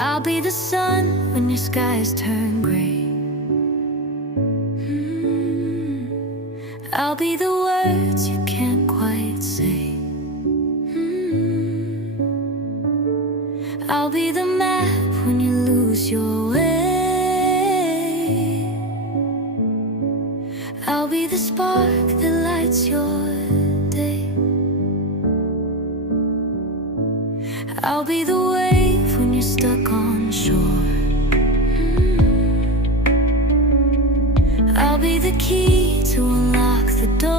I'll be the sun when your skies turn gray. I'll be the words you can't quite say. I'll be the map when you lose your way. I'll be the spark that lights your day. I'll be the wave when you're stuck on shore. I'll be the key to unlock the door.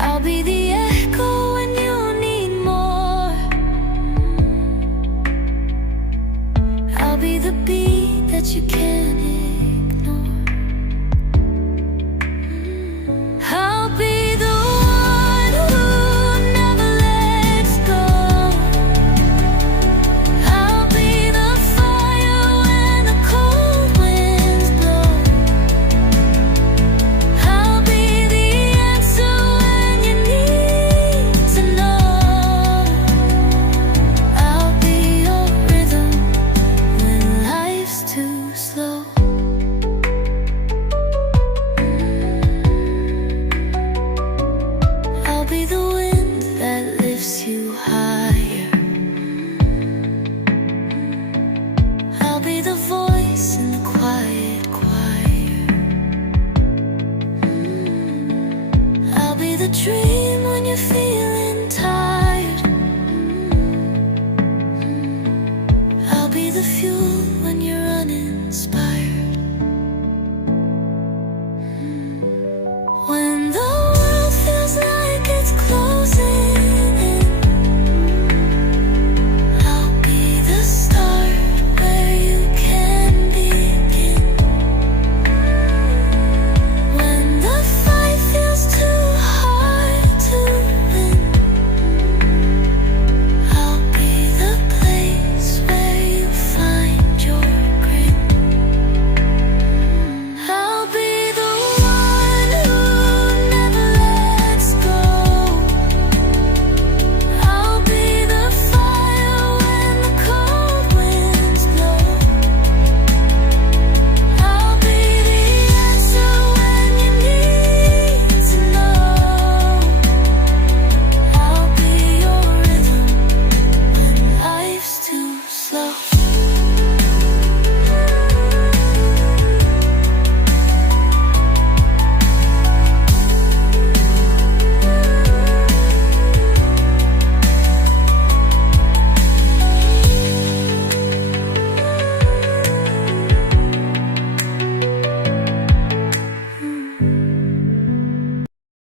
I'll be the echo when you need more. I'll be the beat that you can't ignore. I'll be the one who never lets go. I'll be the fire when the cold winds blow. I'll be the answer when you need to know. I'll be your rhythm when life's too slow. I'll be the wind that lifts you higher. I'll be the voice in the quiet choir. I'll be the dream when you're feeling tired. I'll be the fuel when you're uninspired.